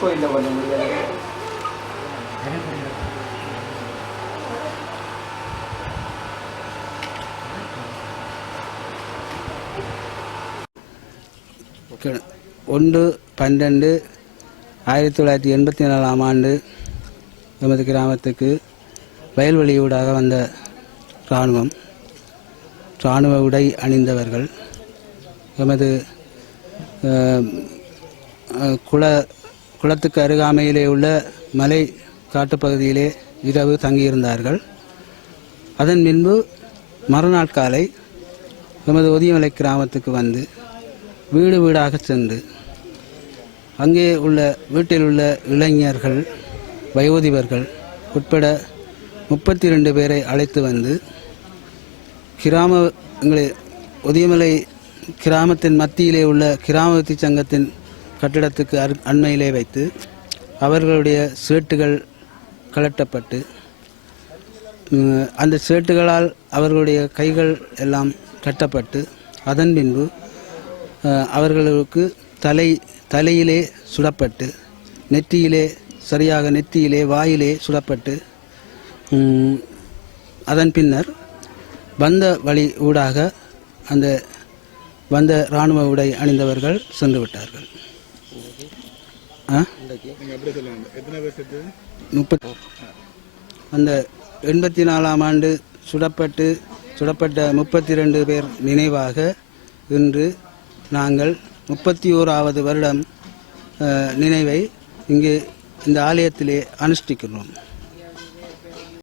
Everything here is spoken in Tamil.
கோயிலில் பண்ண முடியாது ஒன்று பன்னெண்டு ஆயிரத்தி தொள்ளாயிரத்தி எண்பத்தி நாலாம் ஆண்டு எமது கிராமத்துக்கு வயல்வெளியூடாக வந்த இராணுவம். இராணுவ உடை அணிந்தவர்கள் எமது குள குளத்துக்கு அருகாமையிலே உள்ள மலை காட்டுப்பகுதியிலே இரவு தங்கியிருந்தார்கள். அதன் பின்பு மறுநாள் காலை எமது ஒதியமலை கிராமத்துக்கு வந்து வீடு வீடாக சென்று அங்கே உள்ள வீட்டில் உள்ள இளைஞர்கள் வயோதிபர்கள் உட்பட முப்பத்தி ரெண்டு பேரை அழைத்து வந்து கிராமங்களை உதயமலை கிராமத்தின் மத்தியிலே உள்ள கிராமத்தி சங்கத்தின் கட்டிடத்துக்கு அரு அண்மையிலே வைத்து அவர்களுடைய சேட்டுகள் கலட்டப்பட்டு அந்த சேட்டுகளால் அவர்களுடைய கைகள் எல்லாம் கட்டப்பட்டு அதன் பின்பு அவர்களுக்கு தலை தலையிலே சுடப்பட்டு நெற்றியிலே சரியாக நெற்றியிலே வாயிலே சுடப்பட்டு அதன் பின்னர் வந்த வழி ஊடாக அந்த வந்த இராணுவ உடை அணிந்தவர்கள் சென்று விட்டார்கள். முப்பத் அந்த எண்பத்தி நாலாம் ஆண்டு சுடப்பட்டு சுடப்பட்ட முப்பத்தி ரெண்டு பேர் நினைவாக இன்று நாங்கள் முப்பத்தி ஓராவது வருடம் நினைவை இங்கே இந்த ஆலயத்திலே அனுஷ்டிக்கிறோம்